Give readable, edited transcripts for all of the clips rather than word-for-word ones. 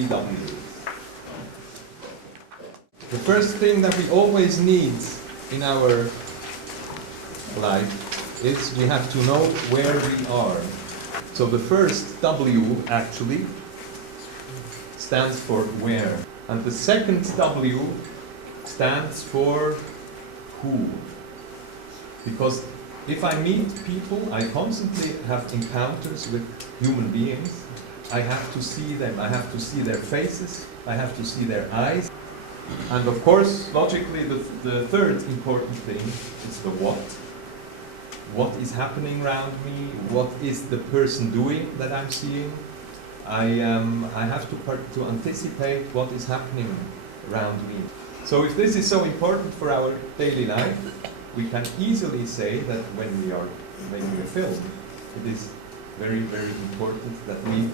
3 W's. The first thing that we always need in our life is we have to know where we are. So the first W actually stands for where. And the second W stands for who. Because if I meet people, I constantly have encounters with human beings. I have to see them, I have to see their faces, I have to see their eyes. And of course, logically, the third important thing is the what. What is happening around me? What is the person doing that I'm seeing? I have to anticipate what is happening around me. So if this is so important for our daily life, we can easily say that when we are making a film, it is very, very important that we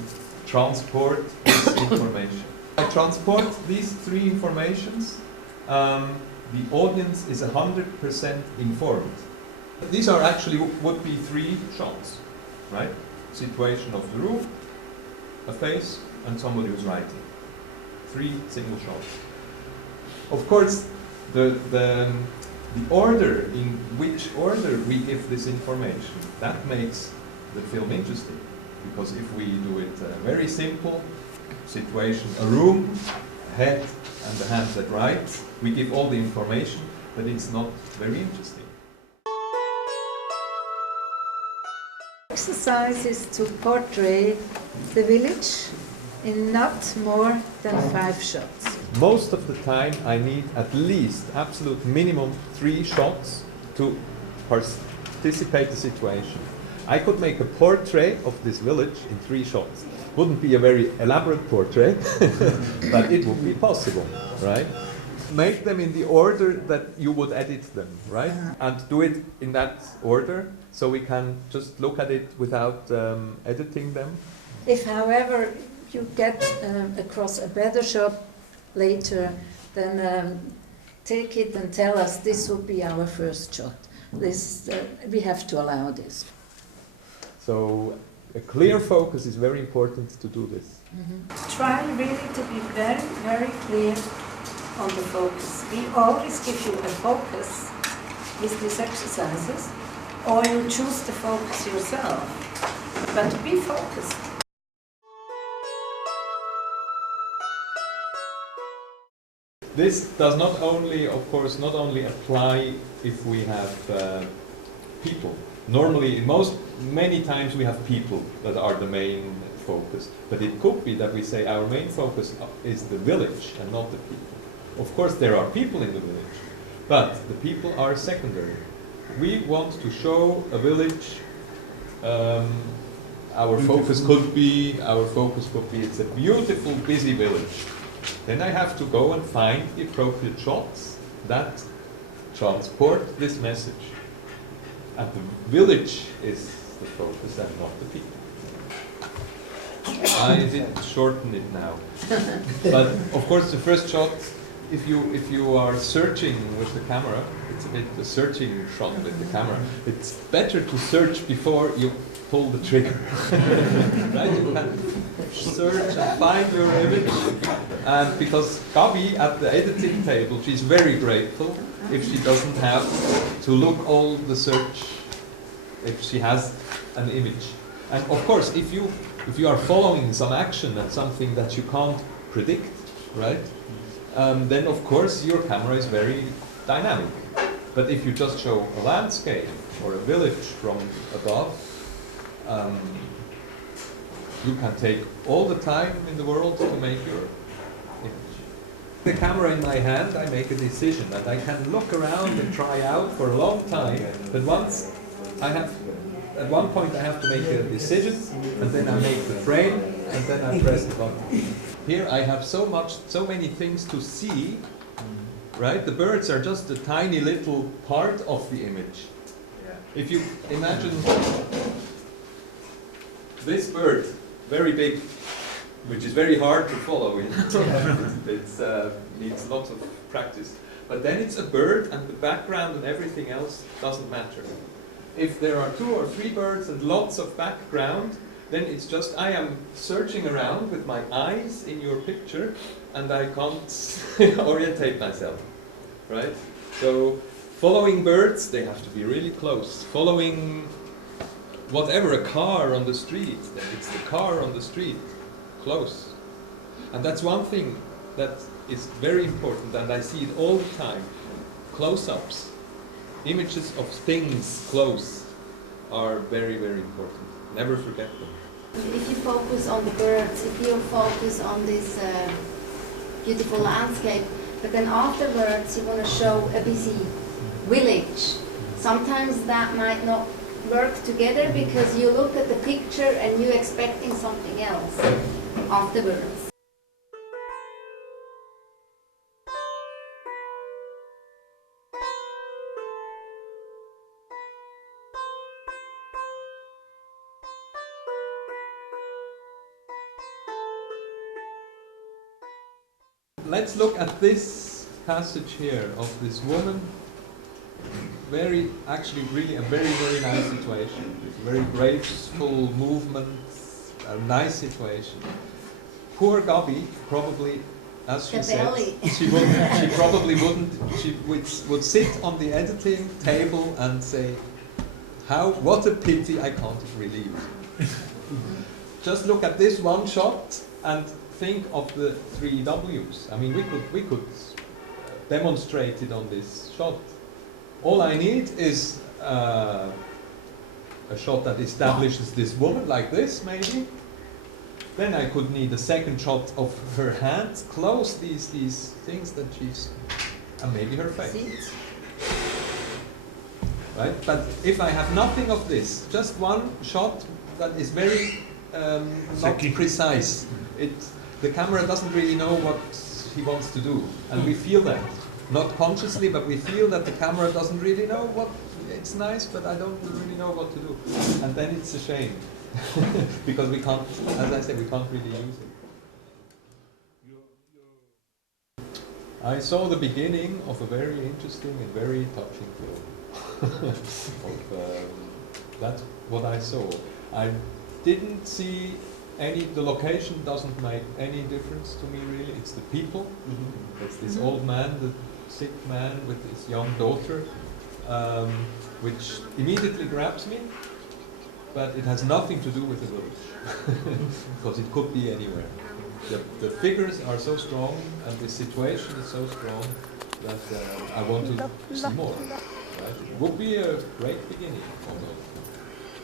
transport this information. I transport these 3 informations. The audience is 100% informed. These are actually would be 3 shots, right? Situation of the room, a face, and somebody who's writing. 3 single shots. Of course, the order, in which order we give this information, that makes the film interesting. Because if we do it very simple, situation, a room, a head, and the hand that writes, we give all the information, but it's not very interesting. Exercise is to portray the village in not more than 5 shots. Most of the time I need at least, absolute minimum, 3 shots to participate the situation. I could make a portrait of this village in 3 shots. Wouldn't be a very elaborate portrait, but it would be possible, right? Make them in the order that you would edit them, right? And do it in that order, so we can just look at it without editing them. If, however, you get across a better shot later, then take it and tell us this would be our first shot. This, we have to allow this. So a clear focus is very important to do this. Try really to be very, very clear on the focus. We always give you a focus with these exercises, or you choose the focus yourself. But be focused. This does not only, of course, not only apply if we have people. Normally, many times we have people that are the main focus. But it could be that we say our main focus is the village and not the people. Of course, there are people in the village, but the people are secondary. We want to show a village. Our focus could be it's a beautiful, busy village. Then I have to go and find the appropriate shots that transport this message. And the village is the focus and not the people. I did shorten it now. But of course the first shot, if you are searching with the camera, it's a bit a searching shot with the camera. It's better to search before you pull the trigger. Right? You can search and find your image. And because Gabi at the editing table, she's very grateful if she doesn't have to look all the search, if she has an image. And of course, if you are following some action and something that you can't predict, right? Then of course your camera is very dynamic. But if you just show a landscape or a village from above, you can take all the time in the world to make your image. The camera in my hand, I make a decision, and I can look around and try out for a long time. But at one point I have to make a decision, and then I make the frame, and then I press the button. Here I have so many things to see, right? The birds are just a tiny little part of the image. If you imagine this bird, very big, which is very hard to follow. It needs lots of practice. But then it's a bird, and the background and everything else doesn't matter. If there are 2 or 3 birds and lots of background, then it's just I am searching around with my eyes in your picture and I can't orientate myself, right? So following birds, they have to be really close. Following whatever, a car on the street, then it's the car on the street, close. And that's one thing that is very important, and I see it all the time. Close-ups, images of things close, are very, very important. Never forget them. If you focus on the birds, if you focus on this beautiful landscape, but then afterwards you want to show a busy village, sometimes that might not work together because you look at the picture and you're expecting something else afterwards. Let's look at this passage here of this woman. Very, actually, really a very, very nice situation. It's very graceful movements, a nice situation. Poor Gabi, probably, as she said, she probably wouldn't. She would sit on the editing table and say, what a pity I can't really use it. Just look at this one shot and think of the 3 Ws. I mean, we could demonstrate it on this shot. All I need is a shot that establishes this woman like this, maybe. Then I could need a second shot of her hands, close these things that she's, and maybe her face. Right? But if I have nothing of this, just one shot that is very not precise, the camera doesn't really know what he wants to do, and we feel that. Not consciously, but we feel that the camera doesn't really know what, it's nice, but I don't really know what to do. And then it's a shame, because we can't, as I said, we can't really use it. I saw the beginning of a very interesting and very touching film. That's what I saw. I didn't see the location doesn't make any difference to me really, it's the people. It's this old man, the sick man with his young daughter, which immediately grabs me, but it has nothing to do with the village, because it could be anywhere. The figures are so strong and the situation is so strong that I want to see more. Right? It would be a great beginning of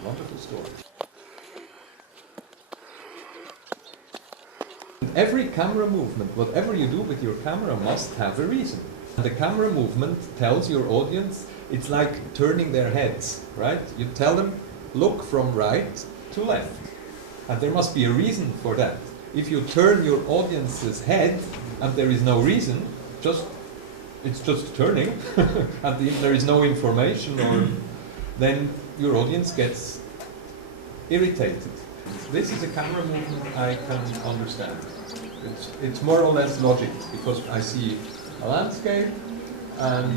a wonderful story. Every camera movement, whatever you do with your camera, must have a reason. The camera movement tells your audience, it's like turning their heads, right? You tell them, look from right to left. And there must be a reason for that. If you turn your audience's head and there is no reason, it's just turning, and there is no information, then your audience gets irritated. This is a camera movement I can understand. It's more or less logic, because I see a landscape and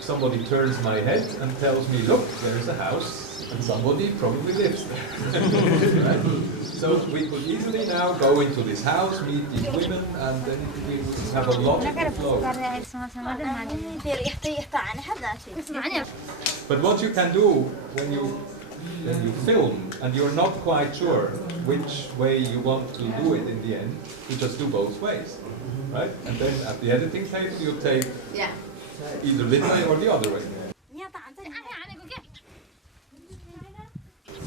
somebody turns my head and tells me, look, there's a house and somebody probably lives there. Right? So we could easily now go into this house, meet these women, and then we would have a logical flow. But what you can do when you film and you're not quite sure which way you want to do it in the end, you just do both ways, right? And then at the editing table you take either this way or the other way.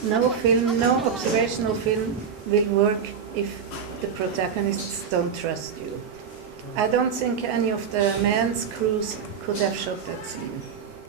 No film, no observational film will work if the protagonists don't trust you. I don't think any of the men's crews could have shot that scene.